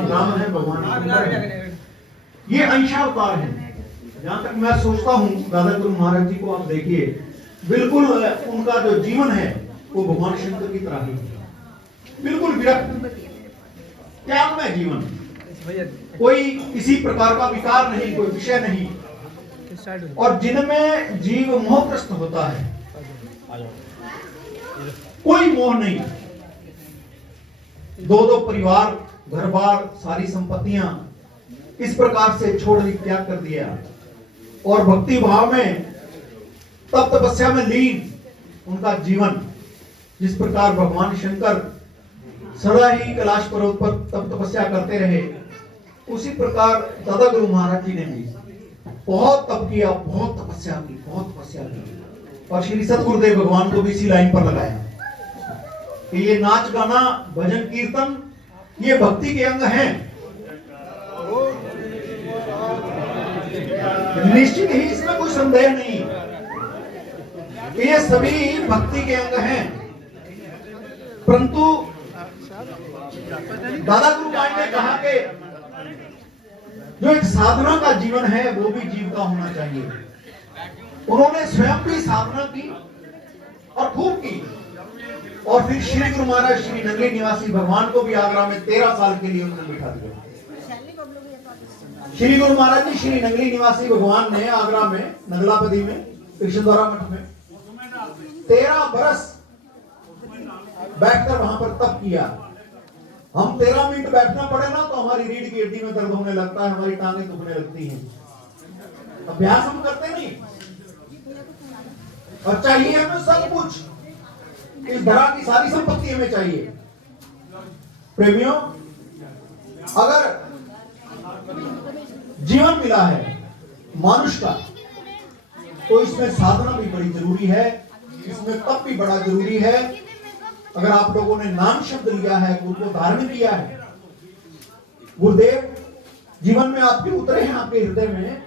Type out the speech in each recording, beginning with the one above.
राम है, भगवान शंकर है, ये अंशावतार है। जहां तक मैं सोचता हूँ दादा गुरु महाराज जी को आप देखिए, बिल्कुल उनका जो जीवन है वो भगवान शंकर की तरह ही है। बिल्कुल विरक्त त्यागमय जीवन, कोई किसी प्रकार का विकार नहीं, कोई विषय नहीं, और जिनमें जीव मोहग्रस्त होता है, कोई मोह नहीं। दो परिवार, घर बार, सारी संपत्तियां इस प्रकार से छोड़ त्याग कर दिया और भक्ति भाव में तप तपस्या में लीन उनका जीवन। जिस प्रकार भगवान शंकर सदा ही कैलाश पर्वत पर तप तपस्या करते रहे, उसी प्रकार दादा गुरु महाराज जी ने भी बहुत तप किया, बहुत तपस्या की, बहुत तपस्या की, और श्री सतगुरुदेव भगवान को भी इसी लाइन पर लगाया कि ये नाच गाना, भजन कीर्तन, ये भक्ति के अंग हैं। निश्चित ही इसमें कोई संदेह नहीं कि ये सभी भक्ति के अंग हैं, परंतु दादा गुरु महाराज ने कहा कि जो एक साधना का जीवन है वो भी जीव का होना चाहिए। उन्होंने स्वयं भी साधना की और खूब की, और फिर श्री गुरु महाराज श्री नगरी निवासी भगवान को भी आगरा में 13 साल के लिए उन्होंने बिठा दिया। श्री गुरु महाराज जी श्री नगरी निवासी भगवान ने आगरा में नगलापदी में कृष्णद्वारा मठ में 13 बरस बैठकर वहां पर तप किया। हम 13 मिनट बैठना पड़े ना तो हमारी रीढ़ की हड्डी में दर्द होने लगता है, हमारी टांगें दुखने लगती हैं। अभ्यास हम करते नहीं, और चाहिए हमें सब कुछ, इस धरा की सारी संपत्ति हमें चाहिए। प्रेमियों, अगर जीवन मिला है मनुष्य का, तो इसमें साधना भी बड़ी जरूरी है, इसमें तप भी बड़ा जरूरी है। अगर आप लोगों ने नाम शब्द लिया है, गुरु को धारण किया है, गुरुदेव जीवन में आपके उतरे हैं आपके हृदय में,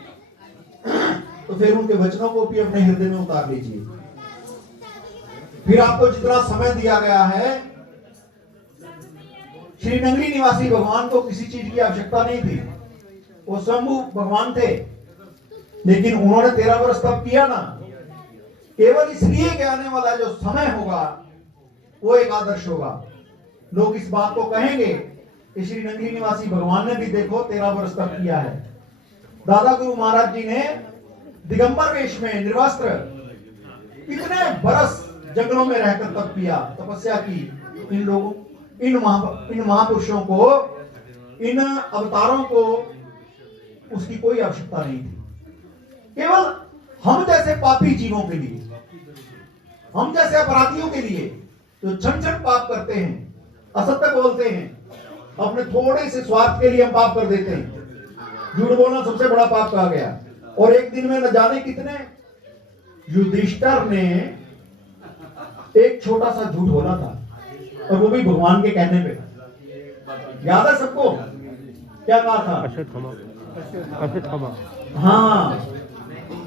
तो फिर उनके वचनों को भी अपने हृदय में उतार लीजिए। फिर आपको जितना समय दिया गया है, श्री नगरी निवासी भगवान को किसी चीज की आवश्यकता नहीं थी, वो स्वयंभू भगवान थे, लेकिन उन्होंने 13 वर्ष तप किया ना, केवल इसलिए कि आने वाला जो समय होगा वो एक आदर्श होगा। लोग इस बात को कहेंगे कि श्री नगरी निवासी भगवान ने भी देखो 13 वर्ष तप किया है। दादा गुरु महाराज जी ने दिगंबर वेश में निर्वस्त्र कितने बरस जंगलों में रहकर तप किया, तपस्या की। इन लोगों, इन महापुरुषों को, इन अवतारों को उसकी कोई आवश्यकता नहीं थी। केवल हम जैसे पापी जीवों के लिए, हम जैसे अपराधियों के लिए जो क्षण क्षण पाप करते हैं, असत्य बोलते हैं, अपने थोड़े से स्वार्थ के लिए हम पाप कर देते हैं। झूठ बोलना सबसे बड़ा पाप कहा गया, और एक दिन में न जाने कितने। युधिष्ठिर ने एक छोटा सा झूठ बोला था, और वो भी भगवान के कहने पे। याद है सबको क्या कहा था? हाँ,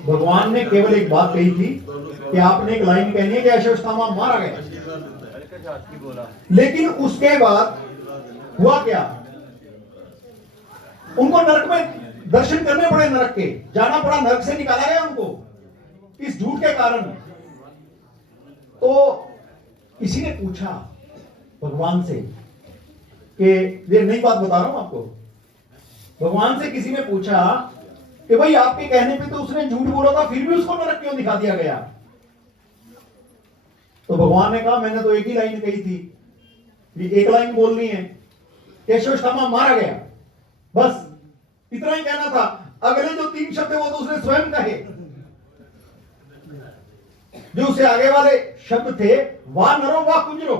भगवान ने केवल एक बात कही थी कि आपने एक लाइन कहनी है कि अश्वत्थामा मारा गया, लेकिन उसके बाद हुआ क्या? उनको नरक में दर्शन करने पड़े, नरक के जाना पड़ा, नरक से निकाला गया उनको इस झूठ के कारण। तो किसी ने पूछा भगवान से कि ये नई बात बता रहा हूं आपको, भगवान से किसी ने पूछा कि भाई आपके कहने पे तो उसने झूठ बोला था, फिर भी उसको नरक क्यों दिखा दिया गया? तो भगवान ने कहा मैंने तो एक ही लाइन कही थी, ये एक लाइन बोलनी है, केशवश्तामा मारा गया, बस इतना ही कहना था। अगले जो 3 शब्द है वो तो उसने स्वयं कहे। जो उससे आगे वाले शब्द थे, वाह नरो वाह कुंजरो,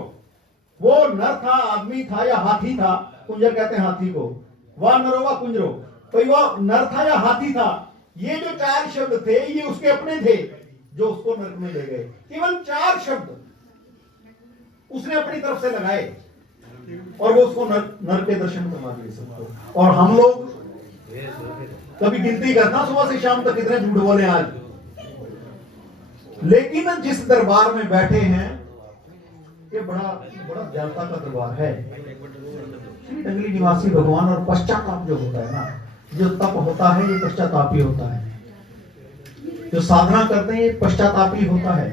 वो नर था, आदमी था या हाथी था, कुंजर कहते हैं हाथी को, वाह नरो वाह कुंजरो, तो वो नर था या हाथी था। ये जो 4 शब्द थे ये उसके अपने थे जो उसको नरक में ले गए। केवल 4 शब्द उसने अपनी तरफ से लगाए और वो उसको नरक के दर्शन करवा दिए सबको। और हम लोग कभी गिनती करना सुबह से शाम तक कितने झूठ बोले आज। लेकिन जिस दरबार में बैठे हैं ये बड़ा बड़ा दयालुता का दरबार है। श्री डंगली निवासी भगवान और पश्चाताप जो होता है ना, जो तप होता है ये पश्चातापी होता है, जो साधना करते हैं ये पश्चातापी होता है।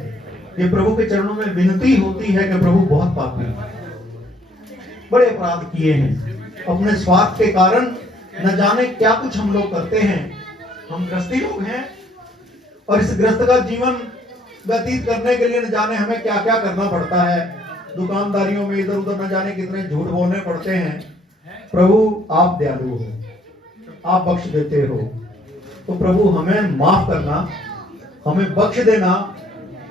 ये प्रभु के चरणों में विनती होती है कि प्रभु बहुत पापी बड़े अपराध किए हैं, अपने स्वार्थ के कारण न जाने क्या कुछ हम लोग करते हैं। हम गृहस्थी लोग हैं और इस गृहस्थ का जीवन व्यतीत करने के लिए न जाने हमें क्या क्या करना पड़ता है। दुकानदारियों में इधर उधर न जाने कितने झूठ बोलने पड़ते हैं। प्रभु आप दयालु हो, आप बख्श देते हो, तो प्रभु हमें माफ करना, हमें बख्श देना।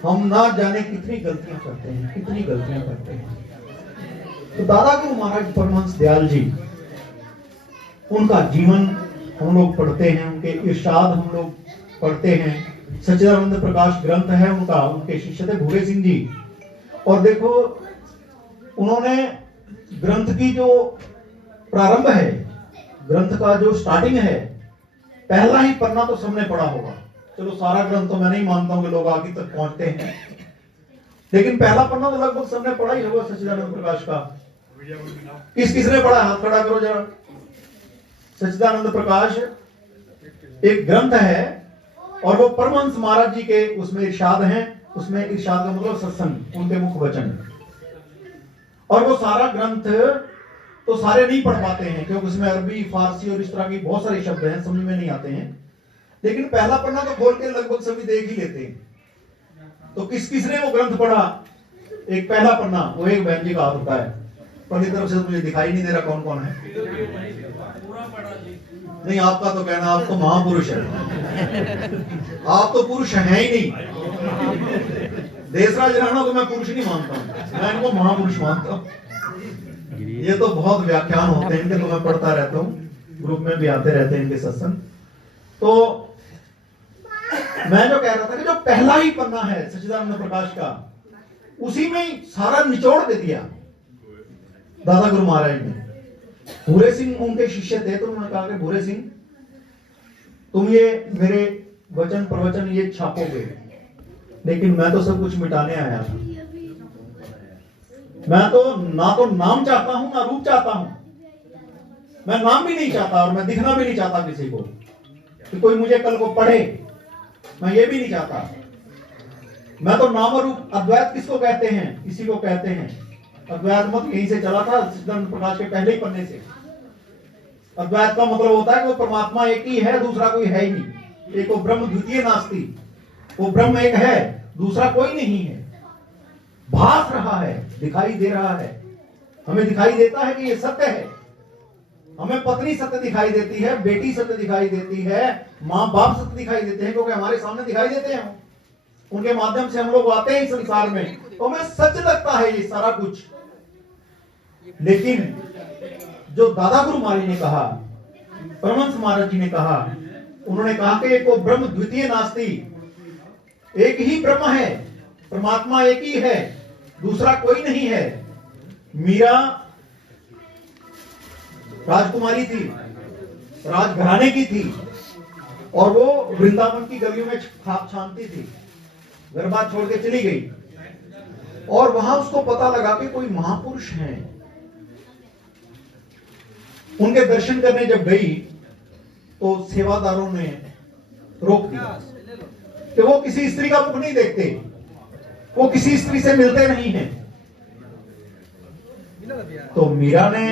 हम ना जाने कितनी गलतियां करते हैं, कितनी गलतियां करते हैं। तो दादा गुरु महाराज परमहंस दयाल जी, उनका जीवन हम लोग पढ़ते हैं, उनके इरशाद हम लोग पढ़ते हैं। सच्चिदानंद प्रकाश ग्रंथ है उनका, उनके शिष्य थे भूरे सिंह जी। और देखो उन्होंने ग्रंथ की जो प्रारंभ है, ग्रंथ का जो स्टार्टिंग है, पहला ही पन्ना तो सबने पढ़ा होगा। चलो सारा ग्रंथ तो मैं नहीं मानता हूं कि लोग आगे तक पहुंचते हैं, लेकिन पहला पन्ना तो लगभग सबने पढ़ा ही होगा सच्चिदानंद प्रकाश का। किसने पढ़ा, हाथ खड़ा करो जरा। सच्चिदानंद प्रकाश एक ग्रंथ है और वो परमहंस महाराज जी के उसमें इरशाद हैं। उसमें इरशाद का मतलब सत्संग, उनके मुख वचन। और वो सारा ग्रंथ तो सारे नहीं पढ़ पाते हैं क्योंकि उसमें अरबी, फारसी और इस तरह की बहुत सारे शब्द हैं, समझ में नहीं आते हैं। लेकिन पहला पन्ना तो खोल के लगभग सभी देख ही लेते हैं। तो किसने वो ग्रंथ पढ़ा? एक पहला पन्ना, वो एक बहन जी का हाथ उठा है। पहली तरफ से तो मुझे दिखाई नहीं दे रहा कौन कौन है। नहीं, आपका तो कहना आप तो महापुरुष है, आप तो पुरुष हैं ही नहीं। देशराज राणा को मैं पुरुष नहीं मानता हूं, मैं इनको महापुरुष मानता हूं। ये तो बहुत व्याख्यान होते हैं इनके, तो मैं पढ़ता रहता हूँ, ग्रुप में भी आते रहते हैं इनके सत्संग। तो मैं जो कह रहा था कि जो पहला ही पन्ना है सच्चिदानंद प्रकाश का, उसी में ही सारा निचोड़ दे दिया दादा गुरु महाराज ने। भूरे सिंह उनके शिष्य थे, तो उन्होंने कहा कि भूरे सिंह तुम ये मेरे वचन प्रवचन ये छापोगे, लेकिन मैं तो सब कुछ मिटाने आया था। मैं तो नाम चाहता हूं ना रूप चाहता हूं। मैं नाम भी नहीं चाहता और मैं दिखना भी नहीं चाहता किसी को कि कोई मुझे कल को पढ़े, मैं ये भी नहीं चाहता। मैं तो नाम और रूप, अद्वैत किसको कहते हैं? इसी को कहते हैं। अद्वैत मत यहीं से चला था सच्चिदानंद प्रकाश के पहले ही पन्ने से। अद्वैत का मतलब होता है कि वो परमात्मा एक ही है, दूसरा कोई है ही नहीं। एक वो ब्रह्म द्वितीय नास्ति, वो ब्रह्म एक है, दूसरा कोई नहीं है। भास रहा है, दिखाई दे रहा है, हमें दिखाई देता है कि ये सत्य है। हमें पत्नी सत्य दिखाई देती है, बेटी सत्य दिखाई देती है, माँ बाप सत्य दिखाई देते हैं, क्योंकि हमारे सामने दिखाई देते हैं। उनके माध्यम से हम लोग आते हैं इस संसार में, तो हमें सच लगता है ये सारा कुछ। लेकिन जो दादा गुरु महाराज ने कहा, परमहंस महाराज जी ने कहा, उन्होंने कहा कि एक वो ब्रह्म द्वितीय नास्ति, एक ही ब्रह्म है, परमात्मा एक ही है, दूसरा कोई नहीं है। मीरा राजकुमारी थी, राजघराने की थी, और वो वृंदावन की गलियों में खाप छानती थी, घर बार छोड़ के चली गई। और वहां उसको पता लगा कि कोई महापुरुष हैं। उनके दर्शन करने जब गई तो सेवादारों ने रोक दिया कि वो किसी स्त्री का मुख नहीं देखते, वो किसी स्त्री से मिलते नहीं हैं। तो मीरा ने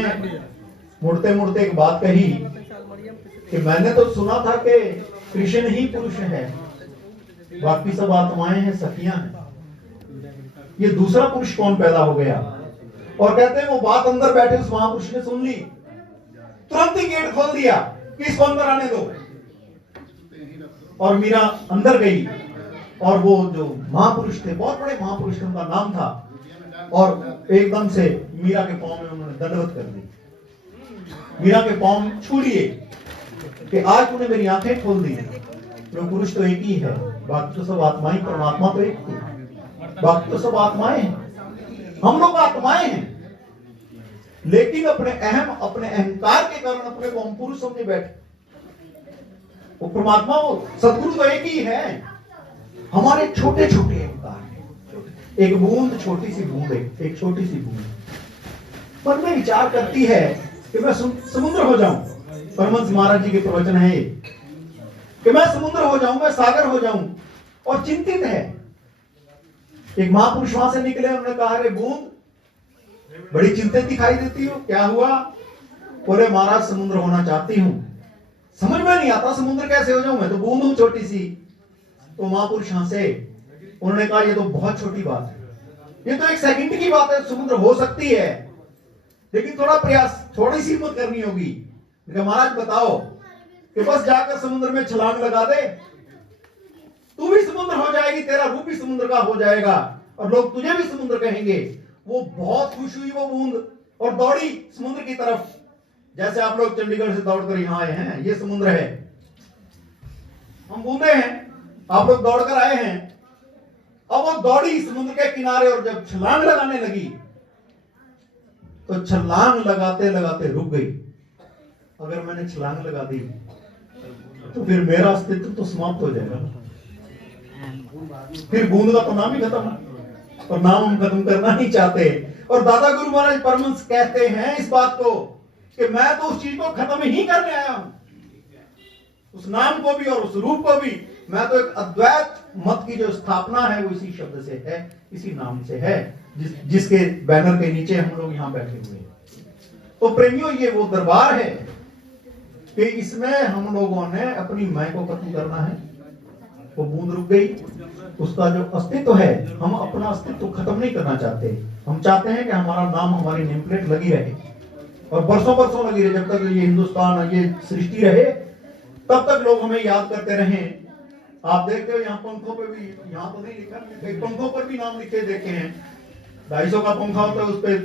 मुड़ते मुड़ते एक बात कही कि मैंने तो सुना था कि कृष्ण ही पुरुष है, बाकी सब आत्माएं हैं, सखियां हैं। ये दूसरा पुरुष कौन पैदा हो गया? और कहते हैं वो बात अंदर बैठे उस महापुरुष ने सुन ली, तुरंत ही गेट खोल दिया कि इसको अंदर आने दो। और मीरा अंदर गई, और वो जो महापुरुष थे, बहुत बड़े महापुरुष थे, उनका नाम था, और एकदम से मीरा के पांव में उन्होंने दंडवत कर दी। मीरा के पांव छू लिए कि आज तूने मेरी आंखें खोल दी, जो पुरुष तो एक ही है, बाकी तो सब आत्माएं, परमात्मा तो एक ही, बाकी तो सब आत्माएं हैं। हम लोग आत्माएं हैं, लेकिन अपने अपने अहंकार के कारण अपने को हम पुरुष समझे बैठे। वो परमात्मा, वो सदगुरु तो एक ही है, हमारे छोटे छोटे अहंकार हैं। एक बूंद, छोटी सी बूंद, एक छोटी सी बूंद मन में विचार करती है कि मैं समुद्र हो जाऊं। परमहंस महाराज जी के प्रवचन है ये कि मैं समुद्र हो जाऊं, मैं सागर हो जाऊं, और चिंतित है। एक महापुरुष वहां से निकले, उन्होंने कहा, अरे बूंद बड़ी चिंतित दिखाई देती हो, क्या हुआ? बोले महाराज समुद्र होना चाहती हूं, समझ में नहीं आता समुद्र कैसे हो जाऊं, मैं तो बूंद हूं छोटी सी। तो महापुरुष हंसे, उन्होंने कहा ये तो बहुत छोटी बात है, ये तो एक सेकंड की बात है, समुद्र हो सकती है, लेकिन थोड़ा प्रयास, थोड़ी सी हिम्मत करनी होगी। महाराज बताओ कि बस जाकर समुद्र में छलांग लगा दे, तू भी समुद्र हो जाएगी, तेरा रूप भी समुद्र का हो जाएगा, और लोग तुझे भी समुद्र कहेंगे। वो बहुत खुश हुई वो बूंद, और दौड़ी समुद्र की तरफ, जैसे आप लोग चंडीगढ़ से दौड़कर यहां आए हैं, ये समुद्र है, हम बूंदे हैं, आप लोग दौड़कर आए हैं। अब वो दौड़ी समुद्र के किनारे, और जब छलांग लगाने लगी तो छलांग लगाते लगाते रुक गई। अगर मैंने छलांग लगा दी तो फिर मेरा अस्तित्व तो समाप्त हो जाएगा, फिर बूंद का तो नाम ही खत्म, और नाम हम खत्म करना नहीं चाहते। और दादा गुरु महाराज परमहंस कहते हैं इस बात को कि मैं तो उस चीज को खत्म ही करने आया हूं, उस नाम को भी और उस रूप को भी। मैं तो एक अद्वैत मत की जो स्थापना है वो इसी शब्द से है, इसी नाम से है, जिसके बैनर के नीचे हम लोग यहां बैठे हुए हैं। तो प्रेमियों, ये वो दरबार है कि इसमें हम लोगों ने अपनी मैं को खत्म करना है। वो बूंद रुक गई, उसका जो अस्तित्व है, हम अपना अस्तित्व खत्म नहीं करना चाहते। हम चाहते हैं कि हमारा नाम, हमारी नेम प्लेट लगी रहे, और बरसों बरसों लगी रहे, जब तक ये हिंदुस्तान, ये सृष्टि रहे, तब तक लोग हमें याद करते रहें। आप देखते हो यहाँ पंखों पे भी, यहाँ तो नहीं लिखा, पंखों पर भी नाम लिखे देखे हैं। 250 का पंखा होता है, उस पे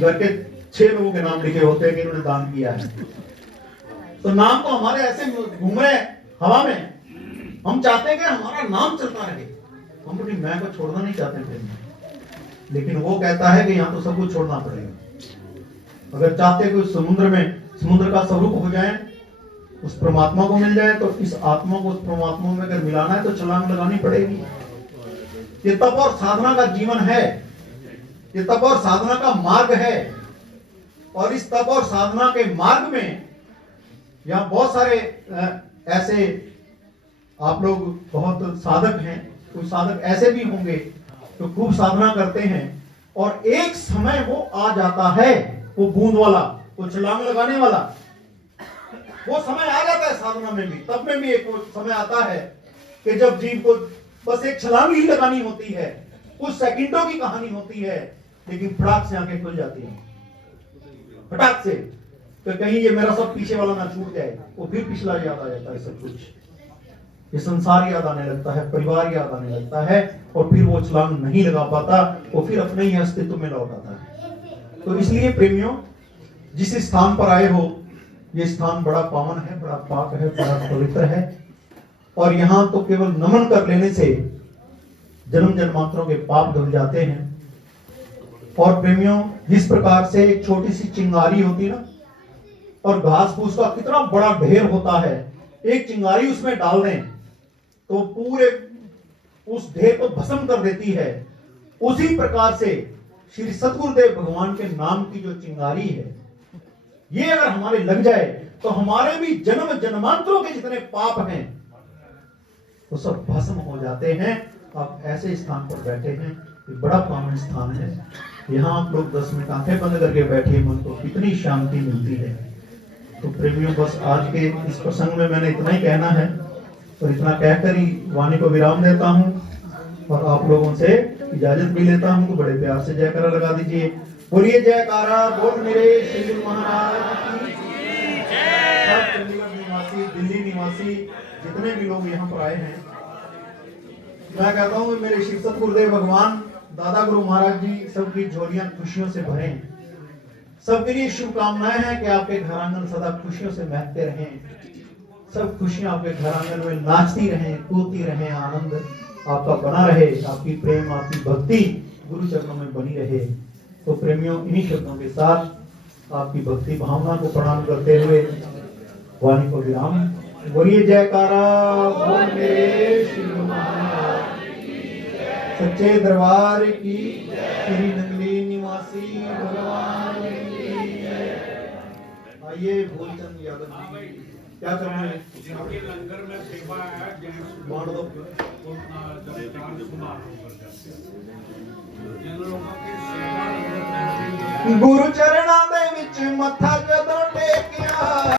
घर के 6 लोगों के नाम लिखे होते हैं कि इन्होंने दान किया है। तो नाम तो हमारे ऐसे घूम रहे हवा में, हम चाहते हैं कि हमारा नाम चलता रहे, हम अपनी मैं को छोड़ना नहीं चाहते थे। लेकिन वो कहता है कि यहाँ तो सब कुछ छोड़ना पड़ेगा। अगर चाहते कि समुद्र में समुद्र का स्वरूप हो जाए, उस परमात्मा को मिल जाए, तो इस आत्मा को उस परमात्मा में अगर मिलाना है तो छलांग लगानी पड़ेगी। ये तप और साधना का जीवन है, ये तप और साधना का मार्ग है। और इस तप और साधना के मार्ग में यहाँ बहुत सारे ऐसे आप लोग बहुत साधक हैं, कुछ साधक ऐसे भी होंगे जो खूब साधना करते हैं, और एक समय वो आ जाता है, वो बूंद वाला, वो छलांग लगाने वाला, वो समय आ जाता है साधना में भी। तब में भी एक वो समय आता है कि जब जीव को बस एक छलांग ही लगानी होती है, कुछ सेकंडों की कहानी होती है, लेकिन फटाक से आंखें खुल जाती हैं, फटाक से, तो कहीं ये मेरा सब पीछे वाला ना छूट जाए, वो फिर पिछला याद आ जाता है, सब कुछ, ये संसार याद आने लगता है, परिवार याद आने लगता है, और फिर वो छलांग नहीं लगा पाता, वो फिर अपने ही अस्तित्व में लौट आता है। तो इसलिए प्रेमियों, जिस स्थान पर आए हो, ये स्थान बड़ा पावन है, बड़ा पाक है, बड़ा पवित्र है, और यहाँ तो केवल नमन कर लेने से जन्म जन्मांतरों के पाप धुल जाते हैं। और प्रेमियों, जिस प्रकार से एक छोटी सी चिंगारी होती ना, और घास फूस का कितना बड़ा ढेर होता है, एक चिंगारी उसमें डाल दें तो पूरे उस ढेर को भस्म कर देती है। उसी प्रकार से श्री सतगुरुदेव भगवान के नाम की जो चिंगारी है, ये अगर हमारे लग जाए तो हमारे भी जन्म जन्मांतरों के जितने पाप हैं वो सब भस्म हो जाते हैं। आप ऐसे स्थान पर बैठे हैं, ये बड़ा पावन स्थान है। यहाँ आप लोग 10 मिनट आंखें बंद करके बैठे, मन को कितनी शांति मिलती है। तो प्रेमियों, बस आज के इस प्रसंग में मैंने इतना ही कहना है, और इतना कहकर ही वाणी को विराम देता हूँ, और आप लोगों से इजाजत भी लेता हूँ। तो बड़े प्यार से जयकारा लगा दीजिए। बोलिए जयकारा, बोल मेरे श्री गुरु महाराज की जय। चंडीगढ़ निवासी, दिल्ली निवासी जितने भी लोग यहाँ पर आए हैं, मैं कहता हूँ मेरे श्री सतगुरुदेव भगवान दादा गुरु महाराज जी सबकी झोलियां खुशियों से भरें। सबके लिए शुभकामनाएं हैं कि आपके घर आंगन सदा खुशियों से महकते रहें, सब खुशियां आपके घर आंगन में नाचती रहें, कूदती रहें, आनंद आपका बना रहे, आपकी प्रेम, आपकी भक्ति गुरु चरणों में बनी रहे। तो प्रेमियों, इन्हीं शब्दों के साथ आपकी भक्ति भावना को प्रणाम करते हुए वाणी को विराम। बोलिए जयकारा, बोल मेरे श्री गुरु महाराज की जय। सच्चे दरबार की श्री नगली निवासी भगवान की जय। आइए भूलचंद यादव जी क्या करना है? जिनके लंगर में सेवा है बांट दो। जिन लोगों की सेवा लंगर में गुरु चरणों ਦੇ ਵਿੱਚ ਮੱਥਾ ਜਦੋਂ ਟੇਕਿਆ